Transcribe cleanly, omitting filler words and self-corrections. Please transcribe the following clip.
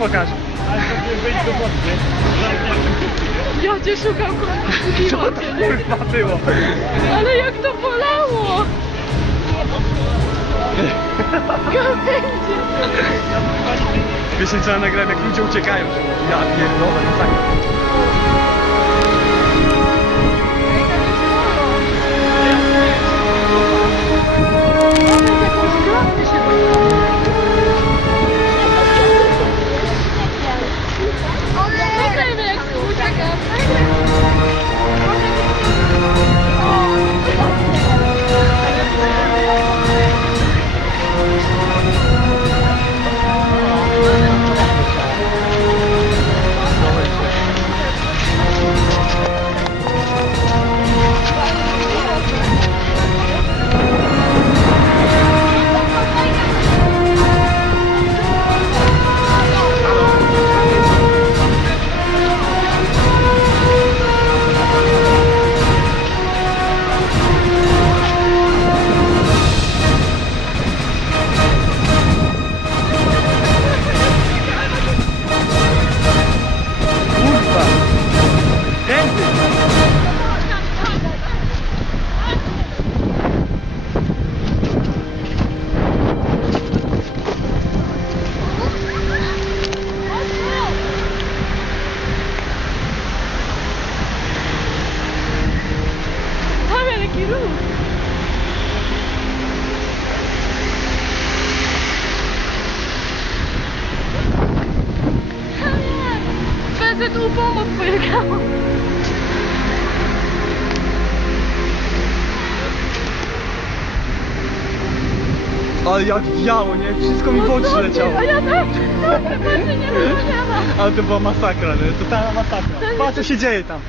pokaż. Ja cię szukam, Co to kurwa było? ale jak to bolało! Gałęzie! Wiesz co ja nagrałem, jak ludzie uciekają. Ja pierdolę, no tak. Czekajmy, jak tu uciekam. PZU pomoc pojechała. Ale jak wiało, nie? Wszystko mi w oczy leciało. A ja tak, patrzę, nie rozmawiałam. Ale to była masakra, nie? Totalna masakra. Patrz co się dzieje tam.